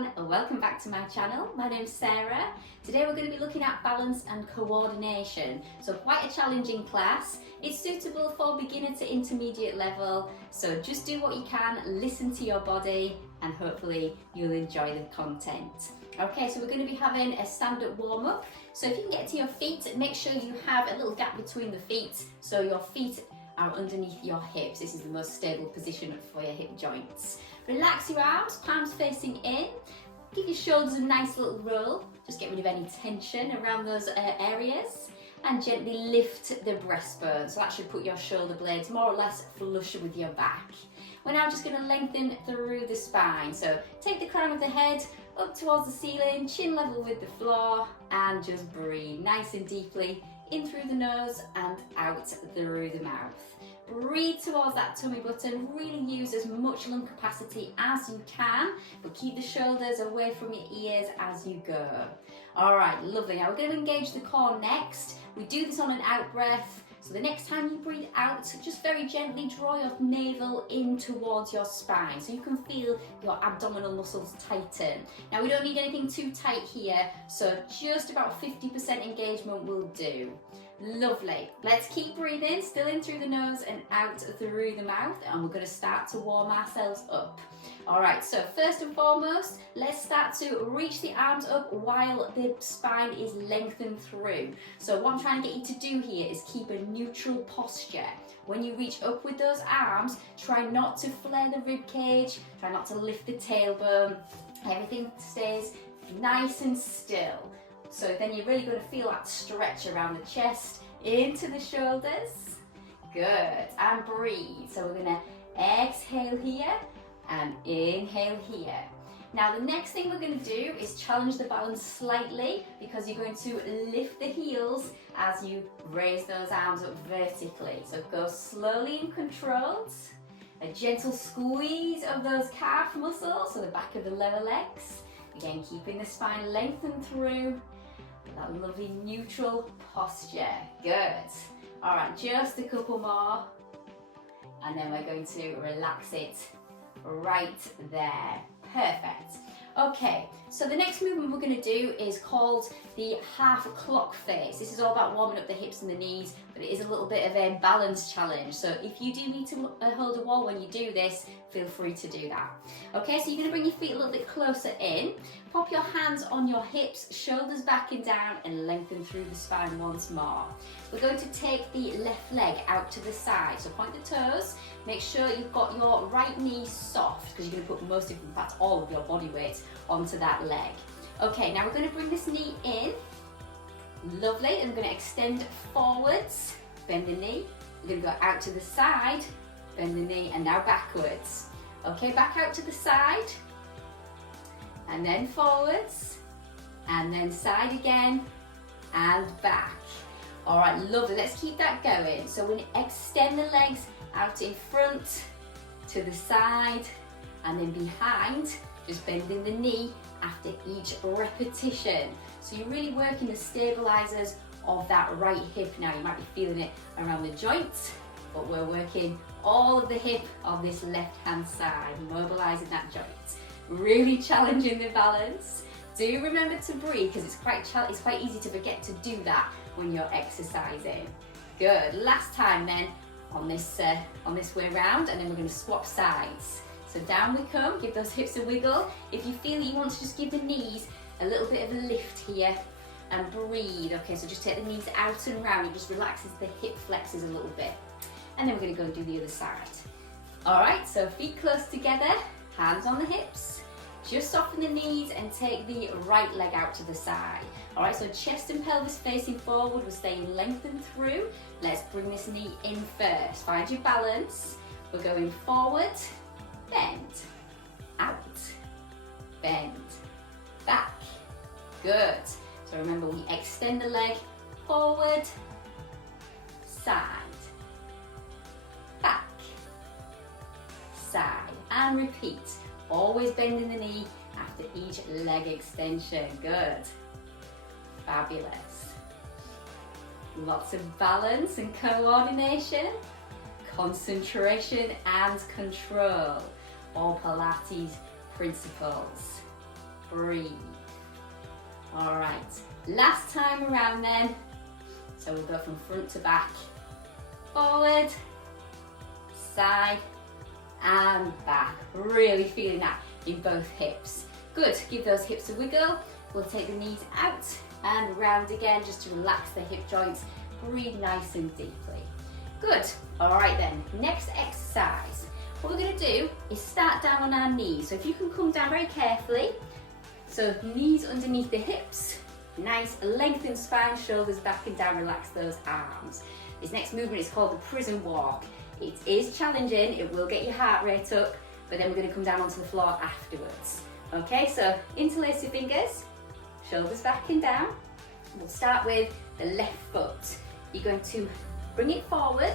everyone, and welcome back to my channel. My name's Sarah. Today we're going to be looking at balance and coordination. So quite a challenging class. It's suitable for beginner to intermediate level, so just do what you can, listen to your body, and hopefully you'll enjoy the content. Okay, so we're going to be having a stand-up warm-up. So if you can get to your feet, make sure you have a little gap between the feet so your feet are underneath your hips. This is the most stable position for your hip joints. Relax your arms, palms facing in. Give your shoulders a nice little roll. Just get rid of any tension around those areas. And gently lift the breastbone. So that should put your shoulder blades more or less flush with your back. We're now just going to lengthen through the spine. So take the crown of the head up towards the ceiling, chin level with the floor, and just breathe nice and deeply in through the nose and out through the mouth. Breathe towards that tummy button, really use as much lung capacity as you can, but keep the shoulders away from your ears as you go. All right, lovely. Now we're going to engage the core next. We do this on an out breath. So the next time you breathe out, just very gently draw your navel in towards your spine so you can feel your abdominal muscles tighten. Now we don't need anything too tight here, so just about 50% engagement will do. Lovely. Let's keep breathing, still in through the nose and out through the mouth, and we're going to start to warm ourselves up. All right, so first and foremost, let's start to reach the arms up while the spine is lengthened through. So what I'm trying to get you to do here is keep a neutral posture. When you reach up with those arms, try not to flare the rib cage, try not to lift the tailbone. Everything stays nice and still. So then you're really going to feel that stretch around the chest, into the shoulders. Good, and breathe. So we're going to exhale here and inhale here. Now the next thing we're going to do is challenge the balance slightly, because you're going to lift the heels as you raise those arms up vertically. So go slowly and controlled. A gentle squeeze of those calf muscles, so the back of the lower legs. Again, keeping the spine lengthened through. That lovely neutral posture. Good. All right, just a couple more. And then we're going to relax it right there. Perfect. Okay, so the next movement we're going to do is called the half clock face. This is all about warming up the hips and the knees, but it is a little bit of a balance challenge. So if you do need to hold a wall when you do this, feel free to do that. Okay, so you're going to bring your feet a little bit closer in. Pop your hands on your hips, shoulders back and down, and lengthen through the spine once more. We're going to take the left leg out to the side. So point the toes. Make sure you've got your right knee soft, because you're going to put most of, in fact, all of your body weight onto that leg. Okay, now we're going to bring this knee in. Lovely. And we're going to extend forwards, bend the knee. We're going to go out to the side, bend the knee, and now backwards. Okay, back out to the side, and then forwards, and then side again, and back. All right, lovely. Let's keep that going. So we extend the legs out in front, to the side, and then behind, just bending the knee after each repetition. So you're really working the stabilizers of that right hip now. You might be feeling it around the joints, but we're working all of the hip on this left hand side, mobilizing that joint. Really challenging the balance. Do remember to breathe, because it's quite easy to forget to do that when you're exercising. Good. Last time then on this way round, and then we're going to swap sides. So down we come, give those hips a wiggle. If you feel you want to just give the knees a little bit of a lift here, and breathe. Okay, so just take the knees out and round. It just relaxes the hip flexors a little bit. And then we're going to go and do the other side. All right, so feet close together, hands on the hips. Just soften the knees and take the right leg out to the side. All right, so chest and pelvis facing forward. We're staying lengthened through. Let's bring this knee in first. Find your balance. We're going forward, bend, out, bend, back. Good. So remember, we extend the leg forward, side, back, side, and repeat. Always bending the knee after each leg extension. Good. Fabulous. Lots of balance and coordination, concentration and control. All Pilates principles. breathe. All right, last time around then. So we'll go from front to back, forward, side, and back. Really feeling that in both hips. Good, give those hips a wiggle. We'll take the knees out and round again just to relax the hip joints. Breathe nice and deeply. Good, all right then, next exercise. What we're gonna do is start down on our knees. So if you can come down very carefully, so knees underneath the hips, nice lengthened spine, shoulders back and down, relax those arms. This next movement is called the prison walk. It is challenging, it will get your heart rate up, but then we're gonna come down onto the floor afterwards. Okay, so interlace your fingers, shoulders back and down. We'll start with the left foot. You're going to bring it forward,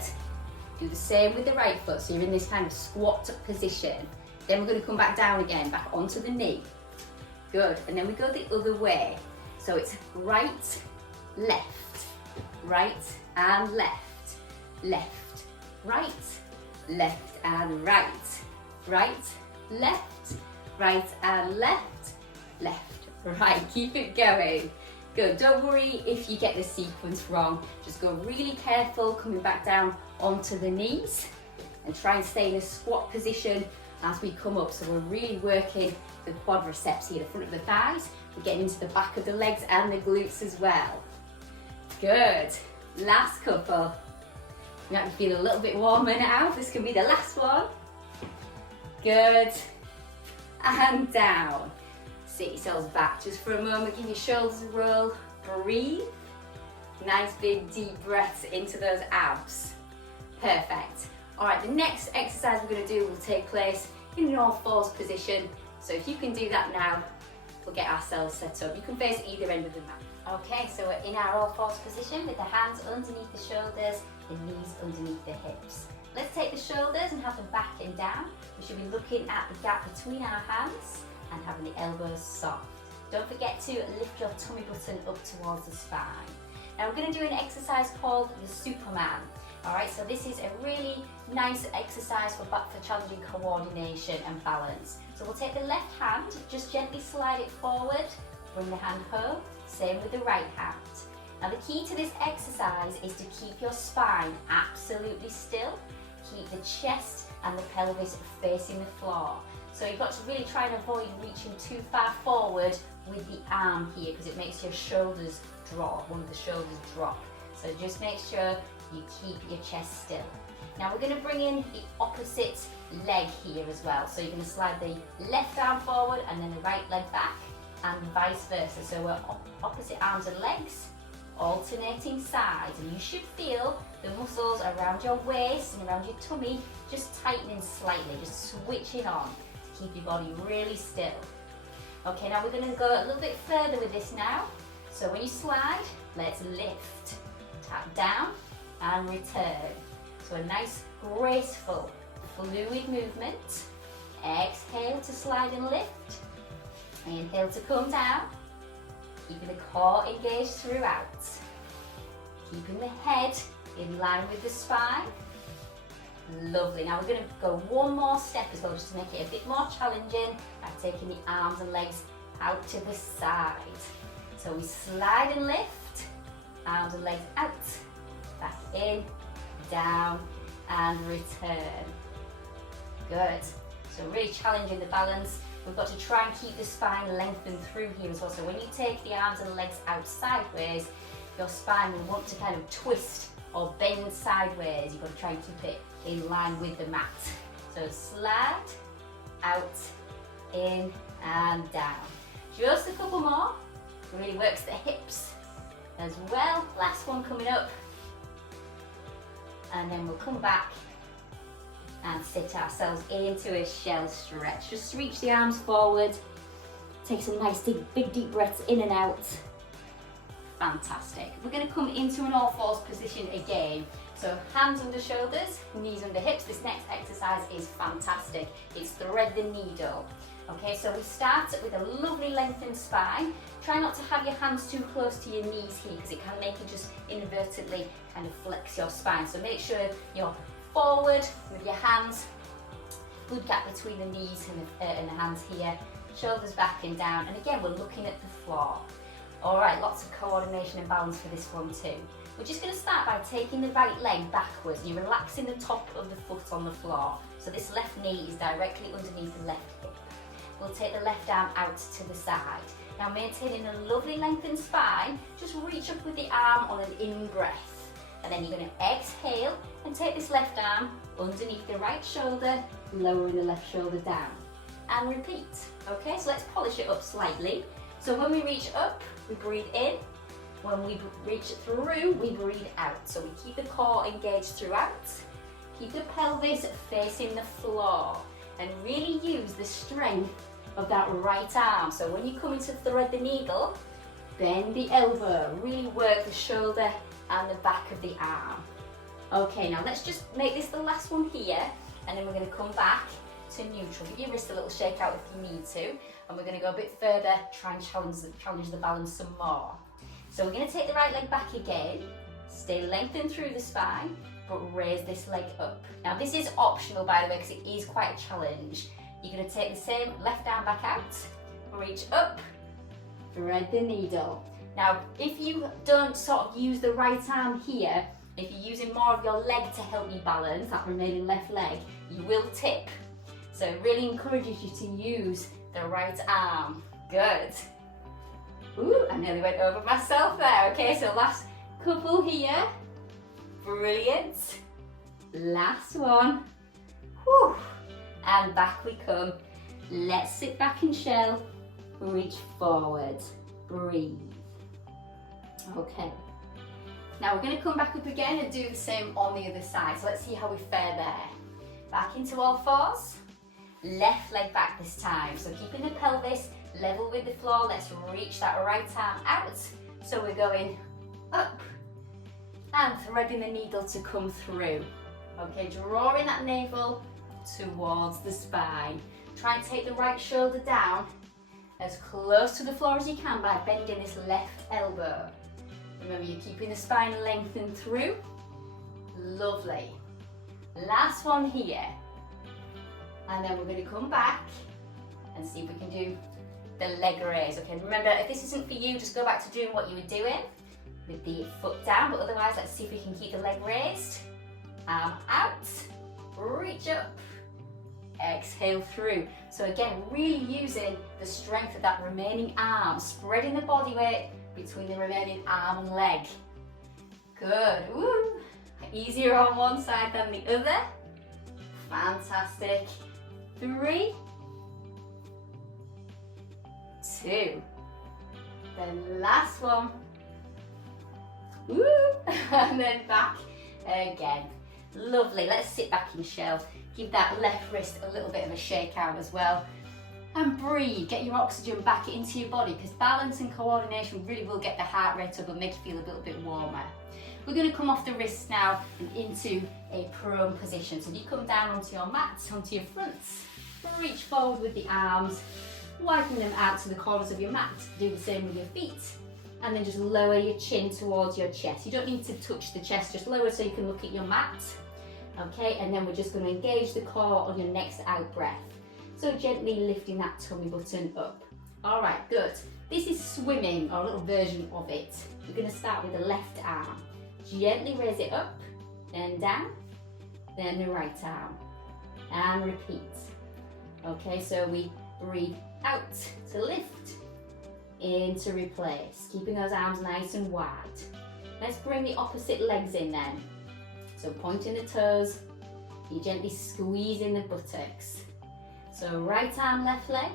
do the same with the right foot, so you're in this kind of squat position. Then we're going to come back down again, back onto the knee. Good, and then we go the other way. So it's right, left, right and left, left, right, left and right, right, left, right and left, left, right. Keep it going. Good, don't worry if you get the sequence wrong. Just go really careful coming back down onto the knees and try and stay in a squat position as we come up. So we're really working the quadriceps here, the front of the thighs. We're getting into the back of the legs and the glutes as well. Good, last couple. You might feel a little bit warmer now. This can be the last one. Good, and down. Sit yourselves back just for a moment, give your shoulders a roll, breathe. Nice big deep breaths into those abs. Perfect. All right, the next exercise we're gonna do will take place in an all fours position. So if you can do that now, we'll get ourselves set up. You can face either end of the mat. Okay, so we're in our all fours position with the hands underneath the shoulders, the knees underneath the hips. Let's take the shoulders and have them back and down. We should be looking at the gap between our hands and having the elbows soft. Don't forget to lift your tummy button up towards the spine. Now we're going to do an exercise called the Superman. Alright, so this is a really nice exercise for challenging coordination and balance. So we'll take the left hand, just gently slide it forward, bring the hand home, same with the right hand. Now the key to this exercise is to keep your spine absolutely still, keep the chest and the pelvis facing the floor. So you've got to really try and avoid reaching too far forward with the arm here because it makes your shoulders drop, one of the shoulders drop. So just make sure you keep your chest still. Now we're going to bring in the opposite leg here as well. So you're going to slide the left arm forward and then the right leg back and vice versa. So we're opposite arms and legs, alternating sides. And you should feel the muscles around your waist and around your tummy just tightening slightly, just switching on. Keep your body really still. Okay, now we're going to go a little bit further with this now. So when you slide, let's lift, tap down and return. So a nice, graceful, fluid movement. Exhale to slide and lift. Inhale to come down. Keeping the core engaged throughout. Keeping the head in line with the spine. Lovely. Now we're going to go one more step as well, just to make it a bit more challenging by taking the arms and legs out to the side. So we slide and lift, arms and legs out, back in, down and return. Good. So really challenging the balance. We've got to try and keep the spine lengthened through here as well. So when you take the arms and legs out sideways, your spine will want to kind of twist or bend sideways. You've got to try and keep it in line with the mat. So slide, out, in and down. Just a couple more. Really works the hips as well. Last one coming up. And then we'll come back and sit ourselves into a shell stretch. Just reach the arms forward. Take some nice big deep breaths in and out. Fantastic. We're going to come into an all fours position again. So hands under shoulders, knees under hips. This next exercise is fantastic. It's thread the needle. Okay, so we start with a lovely lengthened spine. Try not to have your hands too close to your knees here because it can make you just inadvertently kind of flex your spine. So make sure you're forward with your hands. Good gap between the knees and the hands here. shoulders back and down, and again, we're looking at the floor. All right, lots of coordination and balance for this one too. We're just going to start by taking the right leg backwards, and you're relaxing the top of the foot on the floor. So this left knee is directly underneath the left hip. We'll take the left arm out to the side. Now maintaining a lovely lengthened spine, just reach up with the arm on an in-breath. And then you're going to exhale and take this left arm underneath the right shoulder, lowering the left shoulder down. And repeat. Okay, so let's polish it up slightly. So when we reach up, we breathe in. When we reach through, we breathe out. So we keep the core engaged throughout. Keep the pelvis facing the floor. And really use the strength of that right arm. So when you come in to thread the needle, bend the elbow. Really work the shoulder and the back of the arm. Okay, now let's just make this the last one here. And then we're going to come back to neutral. Give your wrist a little shake out if you need to. And we're going to go a bit further, try and challenge the balance some more. So we're going to take the right leg back again. Stay lengthened through the spine, but raise this leg up. Now this is optional, by the way, because it is quite a challenge. You're going to take the same left arm back out, reach up, thread the needle. Now if you don't sort of use the right arm here, if you're using more of your leg to help you balance, that remaining left leg, you will tip. So it really encourages you to use the right arm. Good. Ooh, I nearly went over myself there. Okay, so last couple here. Brilliant. Last one. Whew. And back we come. Let's sit back in shell. Reach forward. Breathe. Okay. Now we're going to come back up again and do the same on the other side. So let's see how we fare there. Back into all fours. Left leg back this time. So keeping the pelvis level with the floor. Let's reach that right arm out. So we're going up and threading the needle to come through. Okay, drawing that navel towards the spine. Try and take the right shoulder down as close to the floor as you can by bending this left elbow. Remember, you're keeping the spine lengthened through. Lovely. Last one here. And then we're going to come back and see if we can do the leg raise. Okay, remember, if this isn't for you, just go back to doing what you were doing with the foot down, but otherwise let's see if we can keep the leg raised. Arm out, reach up, exhale through. So again, really using the strength of that remaining arm, spreading the body weight between the remaining arm and leg. Good. Woo. Easier on one side than the other. Fantastic. 3, 2. Then last one. Woo. And then back again. Lovely. Let's sit back in shell. Give that left wrist a little bit of a shake out as well. And breathe. Get your oxygen back into your body, because balance and coordination really will get the heart rate up and make you feel a little bit warmer. We're going to come off the wrists now and into a prone position. So you come down onto your mat, onto your fronts, reach forward with the arms, widen them out to the corners of your mat. Do the same with your feet. And then just lower your chin towards your chest. You don't need to touch the chest, just lower so you can look at your mat. Okay, and then we're just going to engage the core on your next out breath. So gently lifting that tummy button up. All right, good. This is swimming, or a little version of it. We're going to start with the left arm. Gently raise it up, then down, then the right arm, and repeat. Okay, so we breathe out to lift, in to replace, keeping those arms nice and wide. Let's bring the opposite legs in then. So pointing the toes, you gently squeezing the buttocks. So right arm, left leg,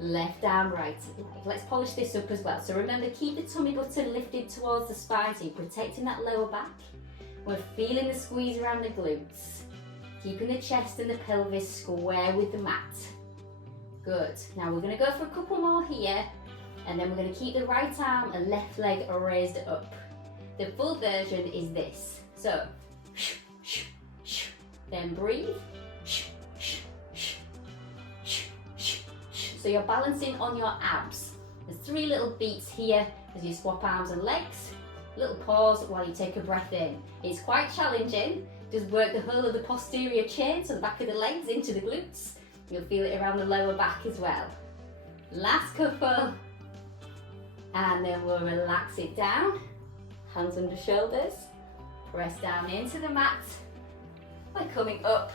left arm, right leg. Let's polish this up as well. So remember, keep the tummy button lifted towards the spine, so you're protecting that lower back. We're feeling the squeeze around the glutes. Keeping the chest and the pelvis square with the mat. Good. Now we're going to go for a couple more here, and then we're going to keep the right arm and left leg raised up. The full version is this. So, then breathe. So you're balancing on your abs. There's 3 little beats here as you swap arms and legs. Little pause while you take a breath in. It's quite challenging. Just work the whole of the posterior chain, so the back of the legs into the glutes. You'll feel it around the lower back as well. Last couple. And then we'll relax it down. Hands under shoulders. Press down into the mat. We're coming up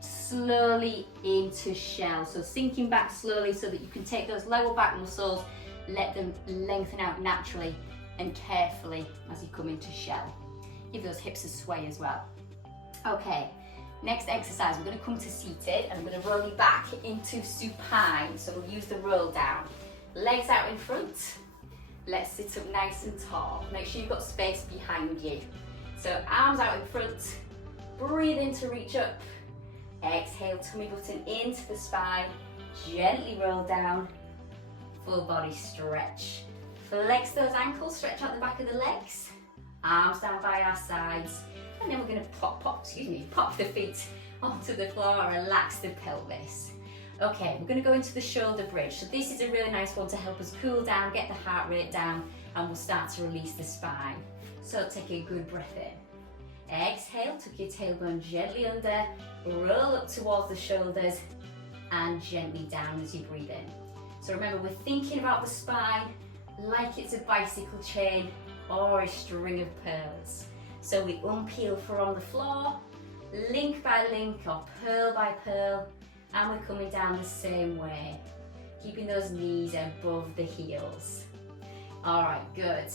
slowly into shell. So sinking back slowly so that you can take those lower back muscles, let them lengthen out naturally and carefully as you come into shell. Give those hips a sway as well. Okay, next exercise, we're going to come to seated and I'm going to roll you back into supine. So we'll use the roll down. Legs out in front. Let's sit up nice and tall. Make sure you've got space behind you. So arms out in front. Breathe in to reach up. Exhale, tummy button into the spine. Gently roll down. Full body stretch. Flex those ankles, stretch out the back of the legs. Arms down by our sides. And then we're going to pop the feet onto the floor and relax the pelvis. Okay, we're going to go into the shoulder bridge. So this is a really nice one to help us cool down, get the heart rate down, and we'll start to release the spine. So take a good breath in. Exhale, tuck your tailbone gently under, roll up towards the shoulders, and gently down as you breathe in. So remember, we're thinking about the spine like it's a bicycle chain or a string of pearls. So we unpeel from the floor, link by link or pearl by pearl, and we're coming down the same way, keeping those knees above the heels. All right, good.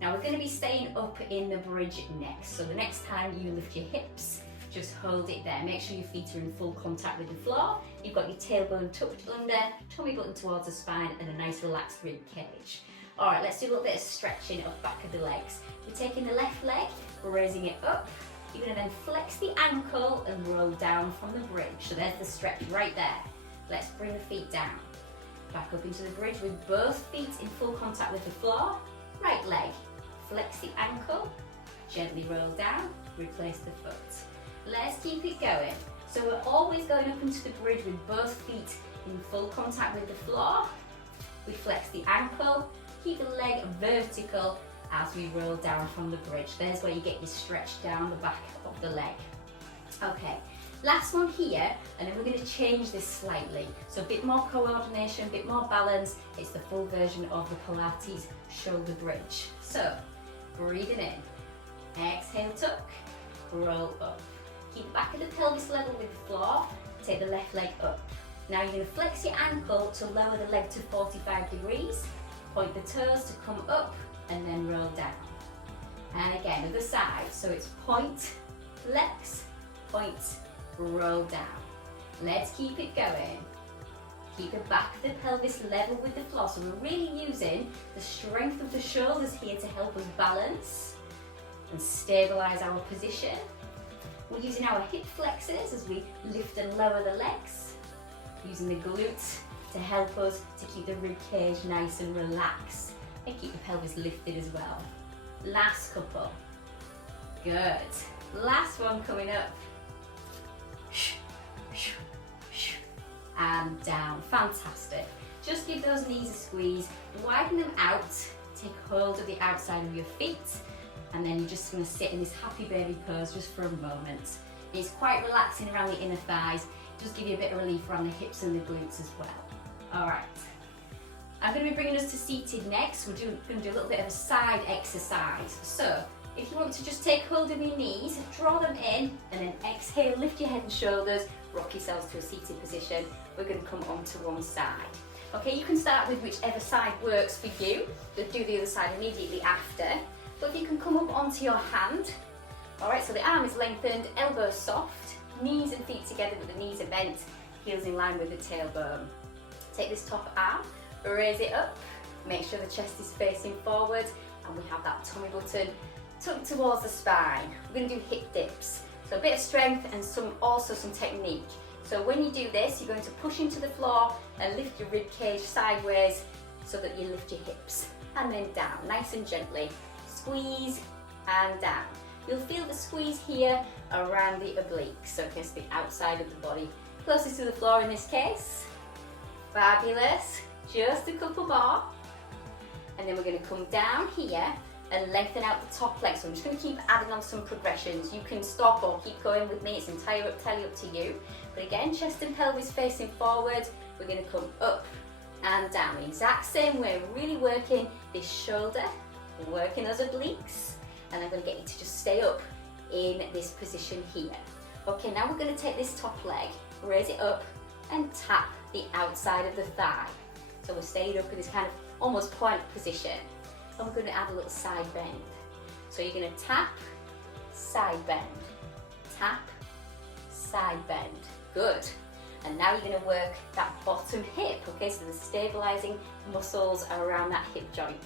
Now we're going to be staying up in the bridge next. So the next time you lift your hips, just hold it there. Make sure your feet are in full contact with the floor. You've got your tailbone tucked under, tummy button towards the spine, and a nice relaxed rib cage. All right, let's do a little bit of stretching up back of the legs. We're taking the left leg, raising it up. You're going to then flex the ankle and roll down from the bridge. So there's the stretch right there. Let's bring the feet down. Back up into the bridge with both feet in full contact with the floor. Right leg, flex the ankle, gently roll down, replace the foot. Let's keep it going. So we're always going up into the bridge with both feet in full contact with the floor. We flex the ankle, keep the leg vertical as we roll down from the bridge. There's where you get your stretch down the back of the leg. Okay, last one here, and then we're going to change this slightly. So a bit more coordination, a bit more balance. It's the full version of the Pilates shoulder bridge. So, breathing in, exhale, tuck, roll up. Keep the back of the pelvis level with the floor, take the left leg up. Now you're going to flex your ankle to lower the leg to 45 degrees, point the toes to come up, and then roll down. And again, other side. So it's point, flex, point, roll down. Let's keep it going. Keep the back of the pelvis level with the floor. So we're really using the strength of the shoulders here to help us balance and stabilize our position. We're using our hip flexors as we lift and lower the legs. Using the glutes to help us to keep the rib cage nice and relaxed. And keep the pelvis lifted as well. Last couple. Good. Last one coming up. And down. Fantastic. Just give those knees a squeeze. Widen them out. Take hold of the outside of your feet. And then you're just going to sit in this happy baby pose just for a moment. It's quite relaxing around the inner thighs. Just give you a bit of relief around the hips and the glutes as well. All right. I'm going to be bringing us to seated next. We're going to do a little bit of a side exercise. So, if you want to just take hold of your knees, draw them in, and then exhale, lift your head and shoulders, rock yourselves to a seated position. We're going to come onto one side. Okay, you can start with whichever side works for you. We'll do the other side immediately after. But you can come up onto your hand. All right, so the arm is lengthened, elbows soft, knees and feet together but the knees are bent, heels in line with the tailbone. Take this top arm, raise it up, make sure the chest is facing forward, and we have that tummy button tucked towards the spine. We're going to do hip dips. So a bit of strength and also some technique. So when you do this, you're going to push into the floor and lift your rib cage sideways so that you lift your hips. And then down, nice and gently. Squeeze and down. You'll feel the squeeze here around the obliques, so against the outside of the body. Closest to the floor in this case. Fabulous. Just a couple more. And then we're going to come down here and lengthen out the top leg. So I'm just going to keep adding on some progressions. You can stop or keep going with me, it's entirely up to you. But again, chest and pelvis facing forward, we're going to come up and down, exact same way, really working this shoulder, working those obliques, and I'm going to get you to just stay up in this position here. Okay, now we're going to take this top leg, raise it up and tap the outside of the thigh. So we're staying up in this kind of almost plank position, and we're going to add a little side bend. So you're going to tap, side bend, tap, side bend. Good. And now you're going to work that bottom hip, okay, so the stabilizing muscles around that hip joint.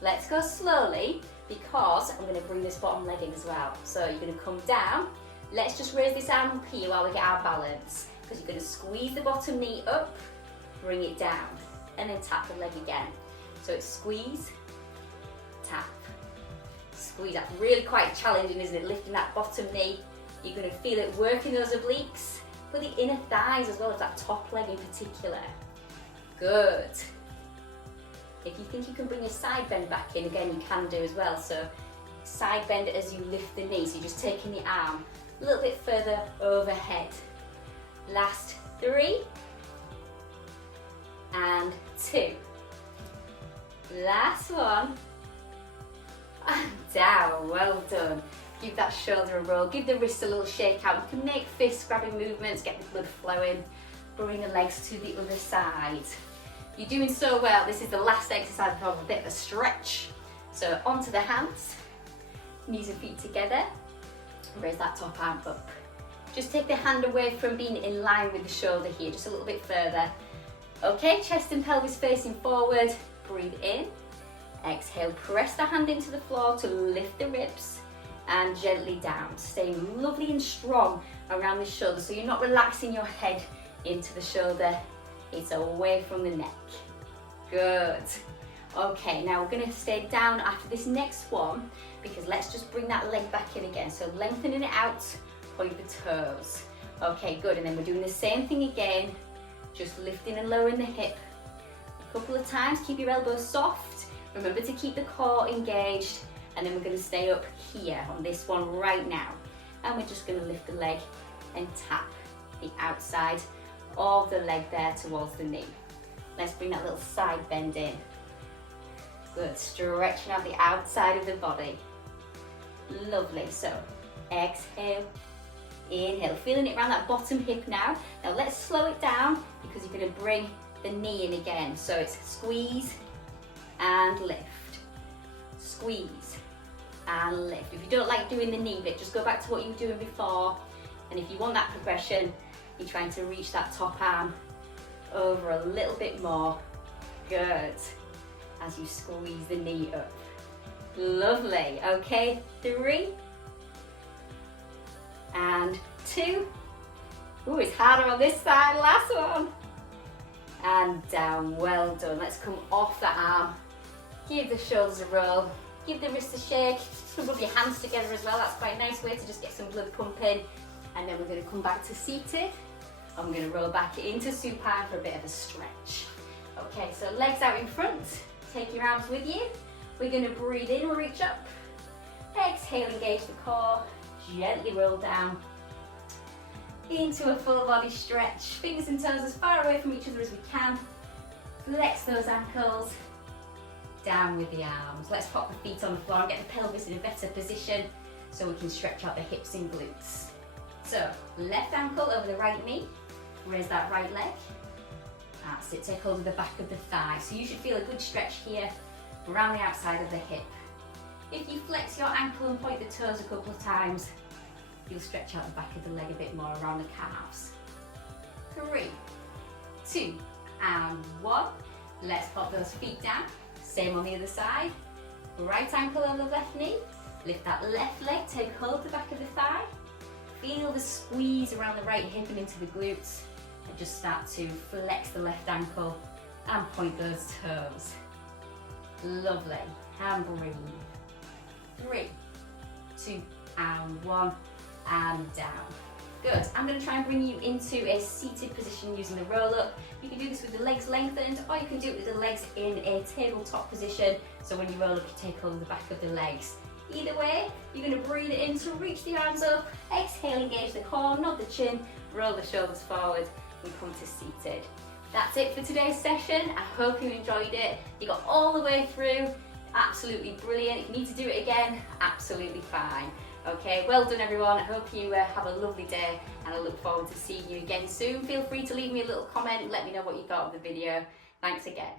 Let's go slowly because I'm going to bring this bottom leg in as well. So you're going to come down. Let's just raise this arm up here while we get our balance, because you're going to squeeze the bottom knee up, bring it down, and then tap the leg again. So it's squeeze, tap, squeeze. That's really quite challenging, isn't it? Lifting that bottom knee. You're going to feel it working those obliques, for the inner thighs as well as that top leg in particular. Good. If you think you can bring your side bend back in, again, you can do as well. So side bend as you lift the knee. So you're just taking the arm a little bit further overhead. Last 3 and 2. Last one and down. Well done. Give that shoulder a roll, give the wrists a little shake out. You can make fist grabbing movements, get the blood flowing, bring the legs to the other side. You're doing so well. This is the last exercise for a bit of a stretch. So onto the hands, knees and feet together, raise that top arm up. Just take the hand away from being in line with the shoulder here, just a little bit further. Okay, chest and pelvis facing forward, breathe in, exhale, press the hand into the floor to lift the ribs, and gently down, staying lovely and strong around the shoulder, so you're not relaxing your head into the shoulder, it's away from the neck. Good. Okay, now we're going to stay down after this next one, because let's just bring that leg back in again. So lengthening it out, point the toes. Okay, good, and then we're doing the same thing again, just lifting and lowering the hip a couple of times. Keep your elbows soft, remember to keep the core engaged. And then we're going to stay up here on this one right now. And we're just going to lift the leg and tap the outside of the leg there towards the knee. Let's bring that little side bend in. Good, stretching out the outside of the body. Lovely, so exhale, inhale, feeling it around that bottom hip now. Now let's slow it down, because you're going to bring the knee in again. So it's squeeze and lift, squeeze and lift. If you don't like doing the knee bit, just go back to what you were doing before. And if you want that progression, you're trying to reach that top arm over a little bit more. Good. As you squeeze the knee up. Lovely. Okay, 3 and 2. Ooh, it's harder on this side. Last one. And down. Well done. Let's come off the arm. Give the shoulders a roll. Give the wrists a shake. You can rub your hands together as well. That's quite a nice way to just get some blood pumping. And then we're going to come back to seated. I'm going to roll back into supine for a bit of a stretch. Okay, so legs out in front. Take your arms with you. We're going to breathe in, reach up. Exhale, engage the core. Gently roll down into a full body stretch. Fingers and toes as far away from each other as we can. Flex those ankles. Down with the arms. Let's pop the feet on the floor and get the pelvis in a better position so we can stretch out the hips and glutes. So, left ankle over the right knee. Raise that right leg. That's it. Take hold of the back of the thigh. So you should feel a good stretch here around the outside of the hip. If you flex your ankle and point the toes a couple of times, you'll stretch out the back of the leg a bit more around the calves. 3, 2, and 1. Let's pop those feet down. Same on the other side. Right ankle over the left knee. Lift that left leg, take hold of the back of the thigh. Feel the squeeze around the right hip and into the glutes. And just start to flex the left ankle and point those toes. Lovely. And breathe. 3, 2, and 1. And down. Good. I'm going to try and bring you into a seated position using the roll up. You can do this with the legs lengthened, or you can do it with the legs in a tabletop position. So when you roll up, you take over the back of the legs. Either way, you're going to breathe it in to reach the arms up, exhale, engage the core, nod the chin, roll the shoulders forward, and come to seated. That's it for today's session. I hope you enjoyed it. You got all the way through. Absolutely brilliant. If you need to do it again, absolutely fine. Okay, well done everyone. I hope you have a lovely day, and I look forward to seeing you again soon. Feel free to leave me a little comment, let me know what you thought of the video. Thanks again.